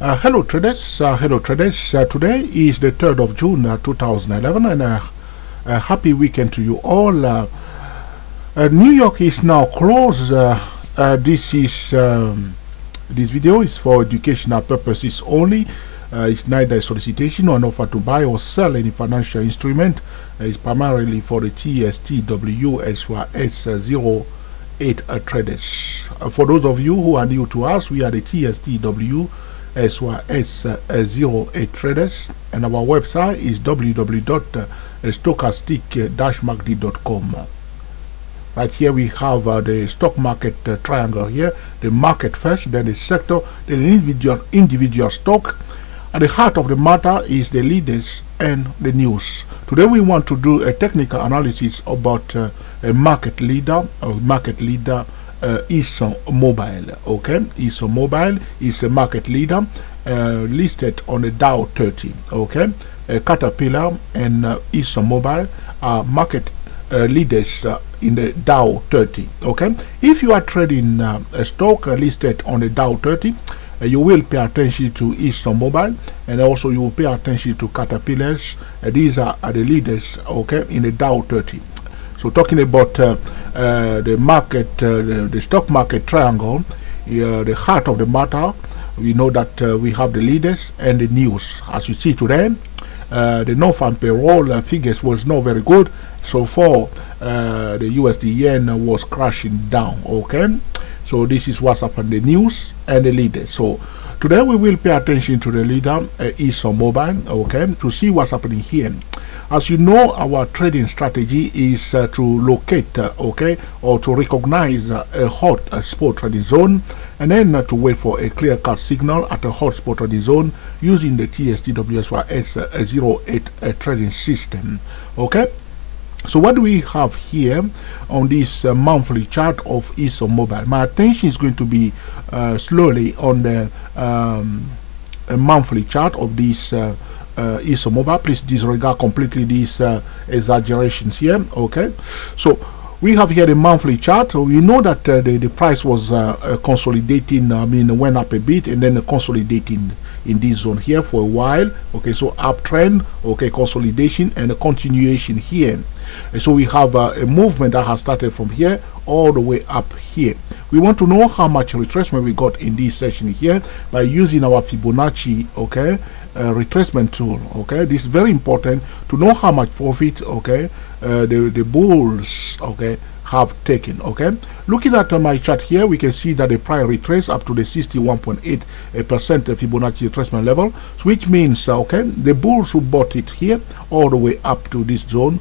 Hello traders, today is the 3rd of June 2011, and a happy weekend to you all. New York is now closed. This video is for educational purposes only. It's neither a solicitation or an offer to buy or sell any financial instrument. It's primarily for the TSTW as well as 08 traders. For those of you who are new to us, we are the TSTW as well as 08 traders, and our website is www.stochastic-market.com. Right here we have the stock market triangle here, the market first, then the sector, then the individual stock. At the heart of the matter is the leaders and the news. Today we want to do a technical analysis about a market leader. ExxonMobil. Okay, ExxonMobil is a market leader listed on the Dow 30. Okay, Caterpillar and ExxonMobil are market leaders in the Dow 30. Okay, if you are trading a stock listed on the Dow 30, you will pay attention to ExxonMobil, and also you will pay attention to Caterpillars. These are the leaders, okay, in the Dow 30. So talking about the market, the stock market triangle, the heart of the matter, we know that we have the leaders and the news. As you see today, the non-farm payroll figures was not very good. So far, the USD yen was crashing down. Okay, so this is what's up in the news and the leaders. So today we will pay attention to the leader, ExxonMobil, okay, to see what's happening here. As you know, our trading strategy is to locate, okay, or to recognize a hot spot trading zone, and then to wait for a clear-cut signal at a hot spot trading zone using the TSTWSYS 08 trading system. Okay. So what do we have here on this monthly chart of ExxonMobil? My attention is going to be slowly on the monthly chart of this ExxonMobil. Please disregard completely these exaggerations here. Okay, so we have here the monthly chart. So we know that the price was consolidating. Went up a bit and then consolidating in this zone here for a while. Okay, so uptrend, okay, consolidation and a continuation here. And so we have a movement that has started from here all the way up here. We want to know how much retracement we got in this session here by using our Fibonacci, okay, retracement tool. Okay, this is very important to know how much profit, okay, the bulls, okay, have taken. Okay, looking at my chart here, we can see that the price retrace up to the 61.8% Fibonacci retracement level, which means okay, the bulls who bought it here all the way up to this zone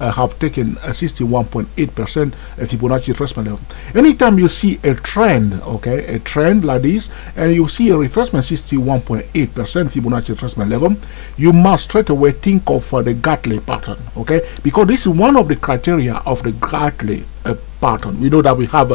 have taken a 61.8% Fibonacci retracement level. Anytime you see a trend, okay, a trend like this, and you see a retracement 61.8% Fibonacci retracement level, you must straight away think of the Gartley pattern, okay, because this is one of the criteria of the Gartley pattern. We know that we have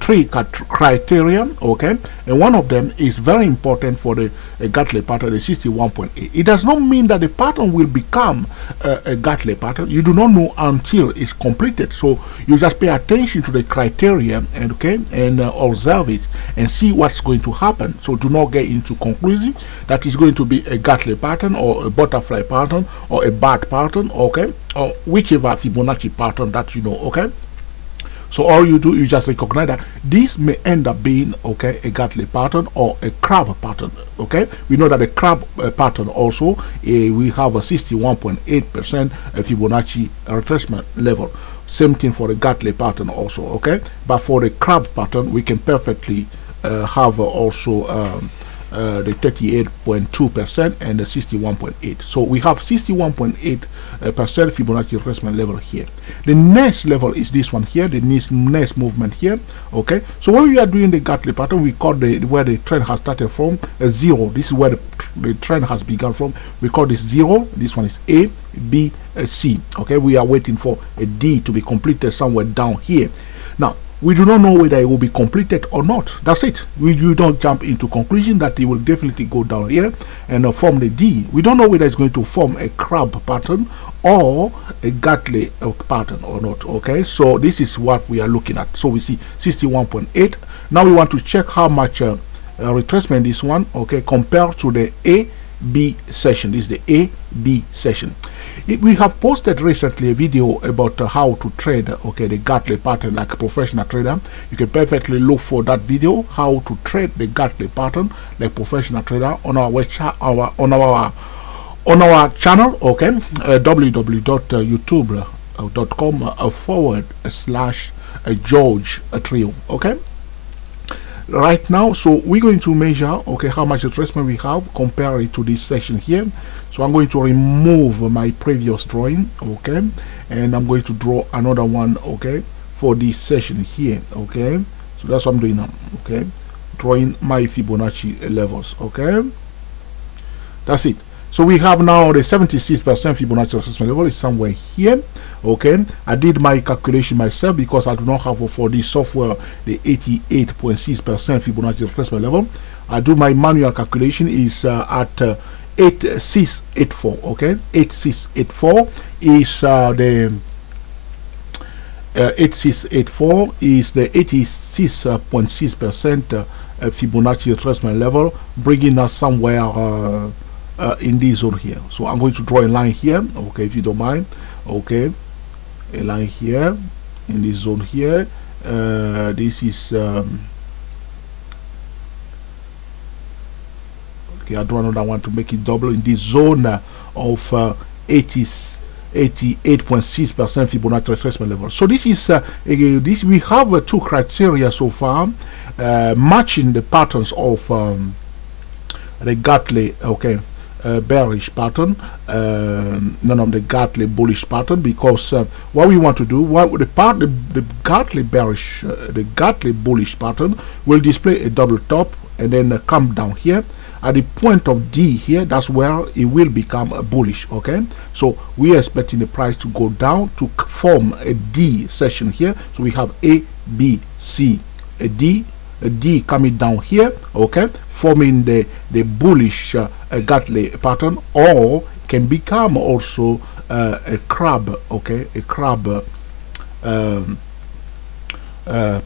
three criteria, okay, and one of them is very important for the Gartley pattern, the 61.8. It does not mean that the pattern will become a Gartley pattern. You do not know until it's completed. So you just pay attention to the criteria and okay, and observe it and see what's going to happen. So do not get into conclusion that it's going to be a Gartley pattern or a butterfly pattern or a bat pattern, okay, or whichever Fibonacci pattern that you know, okay. So all you do, you just recognize that this may end up being, okay, a Gartley pattern or a crab pattern. Okay, we know that the crab pattern also we have a 61.8% Fibonacci retracement level. Same thing for the Gartley pattern also. Okay, but for the crab pattern, we can perfectly have also the 38.2% and the 61.8. So we have 61.8% Fibonacci retracement level here. The next level is this one here, the next movement here. Okay, so when we are doing the Gartley pattern, we call where the trend has started from a zero. This is where the trend has begun from. We call this zero. This one is A, B, C. Okay, we are waiting for a D to be completed somewhere down here. Now we do not know whether it will be completed or not. That's it. You don't jump into conclusion that it will definitely go down here and form the D. We don't know whether it's going to form a crab pattern or a Gartley pattern or not. Okay, so this is what we are looking at. So we see 61.8. Now we want to check how much retracement, this one, okay, compared to the A B session. This is the A B session. We have posted recently a video about how to trade, okay, the Gartley pattern like a professional trader. You can perfectly look for that video, how to trade the Gartley pattern like professional trader, on our website, on our channel, okay, www.youtube.com/George Trio, okay. Right now, so we're going to measure, okay, how much retracement we have, compare it to this section here. So I'm going to remove my previous drawing, okay, and I'm going to draw another one, okay, for this session here, okay. So that's what I'm doing now, okay, drawing my Fibonacci levels, okay. That's it. So we have now the 76% Fibonacci retracement level is somewhere here, okay. I did my calculation myself because I do not have for this software the 88.6% Fibonacci retracement level. I do my manual calculation is at 8684, okay. 8684 is the 8684 is the 86.6% Fibonacci retracement level, bringing us somewhere in this zone here. So I'm going to draw a line here, okay, if you don't mind, okay, a line here in this zone here. This is okay, I'll draw another one to make it double in this zone of 88.6% Fibonacci retracement level. So this is this we have two criteria so far, matching the patterns of the Gartley, okay, bearish pattern, none of the Gartley bullish pattern, because what we want to do, the Gartley bearish, the Gartley bullish pattern will display a double top and then come down here at the point of D here. That's where it will become a bullish, okay. So we are expecting the price to go down to form a D session here. So we have A, B, C, a D coming down here, okay, forming the bullish Gartley pattern, or can become also a crab, okay, a crab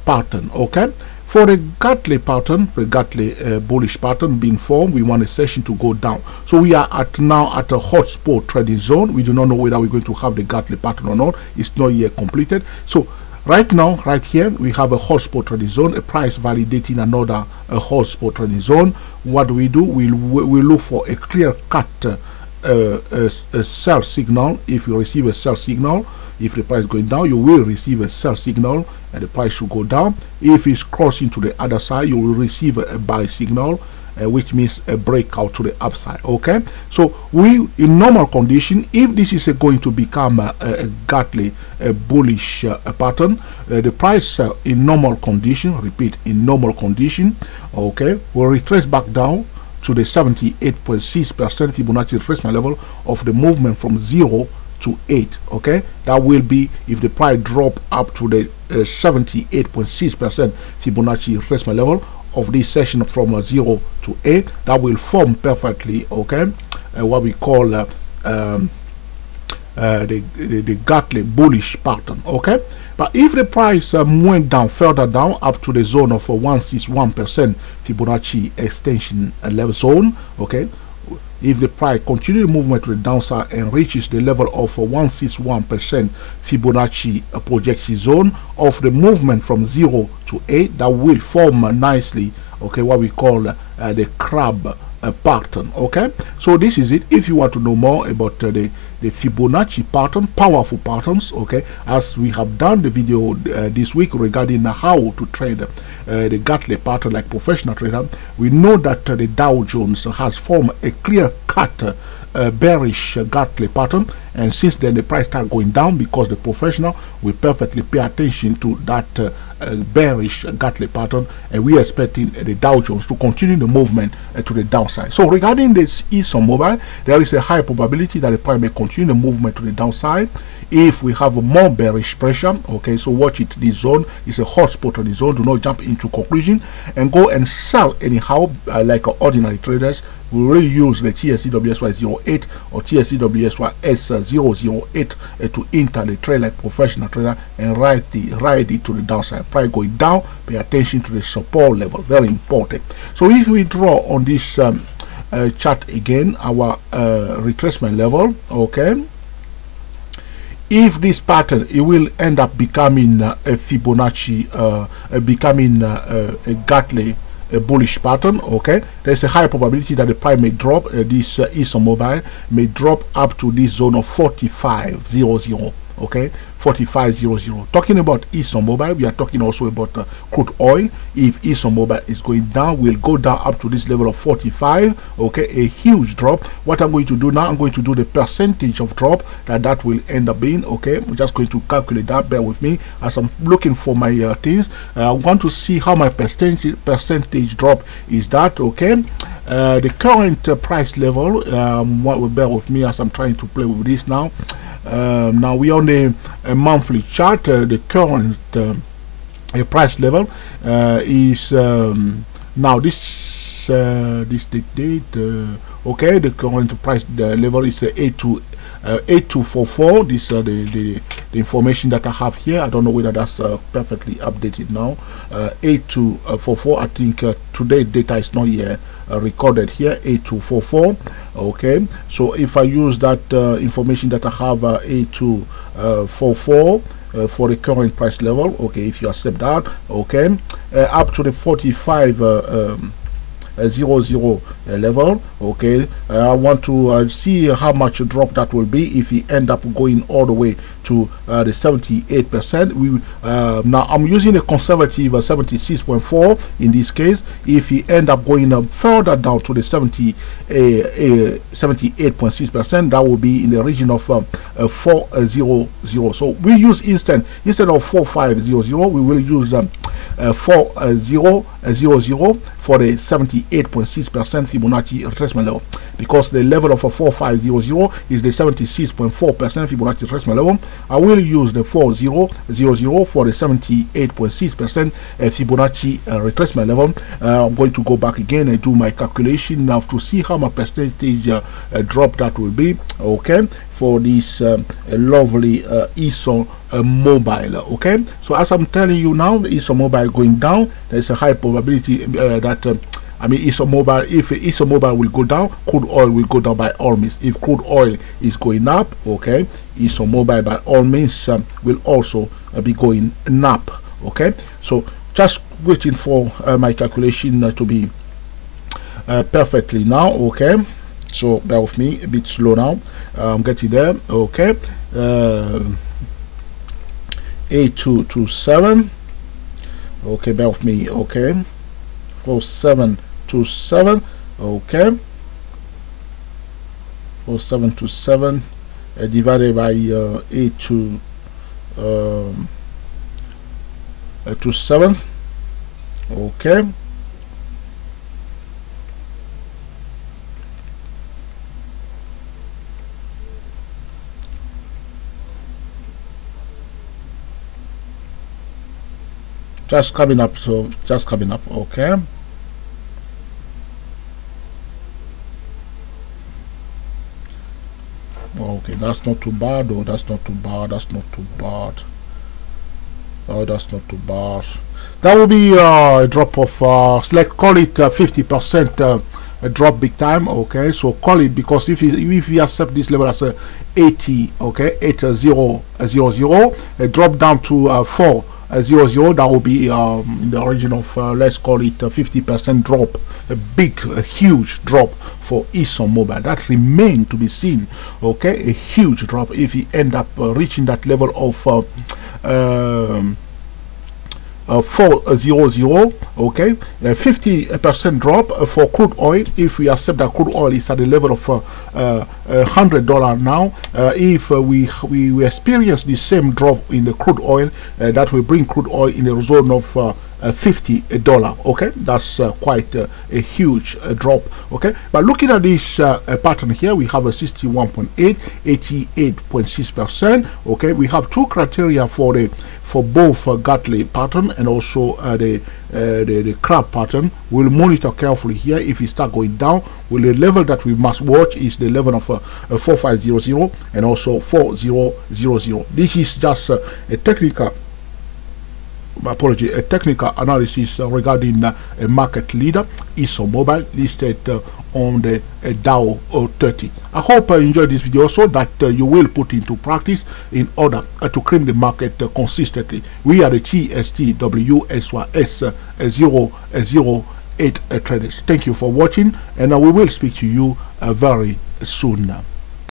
pattern, okay. For the Gartley pattern, the Gartley bullish pattern being formed, we want a session to go down. So we are now at a hotspot trading zone. We do not know whether we're going to have the Gartley pattern or not. It's not yet completed. So right now, right here, we have a hotspot trading zone, a price validating another hotspot trading zone. What do? We'll look for a clear-cut a sell signal. If you receive a sell signal, if the price is going down, you will receive a sell signal and the price should go down. If it's crossing to the other side, you will receive a buy signal, which means a breakout to the upside, okay. So we, in normal condition, if this is going to become a Gartley bullish pattern, the price in normal condition, repeat, in normal condition, okay, will retrace back down to the 78.6% Fibonacci retracement level of the movement from 0 to 8, okay. That will be if the price drop up to the 78.6% Fibonacci retracement level of this session from 0 to 8. That will form perfectly, okay, what we call the Gartley bullish pattern, okay. But if the price went down further down up to the zone of 161% Fibonacci extension level zone, okay, if the price continues movement to the downside and reaches the level of 161% Fibonacci projection zone of the movement from 0 to 8, that will form nicely, okay, what we call the crab pattern, okay. So this is it. If you want to know more about the Fibonacci pattern, powerful patterns, okay, as we have done the video this week regarding how to trade the Gartley pattern like professional trader, we know that the Dow Jones has formed a clear-cut bearish Gartley pattern, and since then the price started going down because the professional will perfectly pay attention to that bearish Gartley pattern, and we are expecting the Dow Jones to continue the movement to the downside. So regarding this ExxonMobil, there is a high probability that the price may continue the movement to the downside if we have more bearish pressure, okay. So watch it. This zone is a hot spot on the zone. Do not jump into conclusion and go and sell anyhow like ordinary traders. we will use the TSCWSY08 or TSCWSY S008 to enter the trade like professional trader and ride it to the downside. Price going down, pay attention to the support level, very important. So if we draw on this chart again, our retracement level, okay, if this pattern, it will end up becoming a Fibonacci, becoming a Gartley, a bullish pattern, okay, there's a high probability that the price may drop, this ExxonMobil may drop up to this zone of 45.00, okay, 45.00. Talking about ExxonMobil, we are talking also about crude oil. If ExxonMobil is going down, we'll go down up to this level of 45, okay, a huge drop. What I'm going to do now, I'm going to do the percentage of drop that will end up being, okay. I'm just going to calculate that, bear with me as I'm looking for my things. I want to see how my percentage drop is that, okay. The current price level, what will bear with me as I'm trying to play with this now. Now we are on a monthly chart. The current price level is now this the date. Okay, the current price level is 8244. This the information that I have here. I don't know whether that's perfectly updated now. 8244. I think today's data is not yet recorded here. 8244. Okay, so if I use that information that I have, 8244 for the current price level, okay, if you accept that, okay, up to the 45.00 level, okay. I want to see how much drop that will be if we end up going all the way to the 78%. We now I'm using a conservative 76.4 in this case. If we end up going further down to the 78.6%, that will be in the region of 400. So we use instead of 4500, we will use 4000 for the 78.6% Fibonacci retracement level, because the level of a 4500 is the 76.4% Fibonacci retracement level. I will use the 4000 for the 78.6% Fibonacci retracement level. I'm going to go back again and do my calculation now to see how my percentage drop that will be, okay, for this lovely ExxonMobil. Okay, so as I'm telling you now, the ExxonMobil going down, there's a high probability that I mean, ExxonMobil, if ExxonMobil will go down, crude oil will go down by all means. If crude oil is going up, okay, ExxonMobil by all means will also be going up. Okay, so just waiting for my calculation to be perfectly now. Okay, so bear with me, a bit slow now. I'm getting there. Okay, 8227. Okay, bear with me. Okay, 4727. Okay, 4727 divided by 8227. Okay. Just coming up, so just coming up. Okay, okay, that's not too bad. Oh, that's not too bad. That's not too bad. Oh, that's not too bad. That will be a drop of let's call it 50% a drop big time. Okay, so call it, because if we accept this level as a 80, okay, 8000, a drop down to 400, that will be in the origin of let's call it a 50% drop, a huge drop for ExxonMobil. That remains to be seen. Okay, a huge drop if we end up reaching that level of 400. Okay, 50% drop for crude oil. If we accept that crude oil is at the level of $100 now, if we experience the same drop in the crude oil, that will bring crude oil in the zone of $50. Okay, that's quite a huge drop. Okay, but looking at this pattern here, we have a 61.8, 88.6%. Okay, we have two criteria for both Gartley pattern and also the crab pattern. We'll monitor carefully here. If it start going down, well, the level that we must watch is the level of 4500 and also 4000. This is just a technical, my apology, a technical analysis regarding a market leader, ExxonMobil, listed on the Dow 30. I hope you enjoyed this video so that you will put into practice in order to cream the market consistently. We are the TSTWSYS 008 traders. Thank you for watching, and we will speak to you very soon.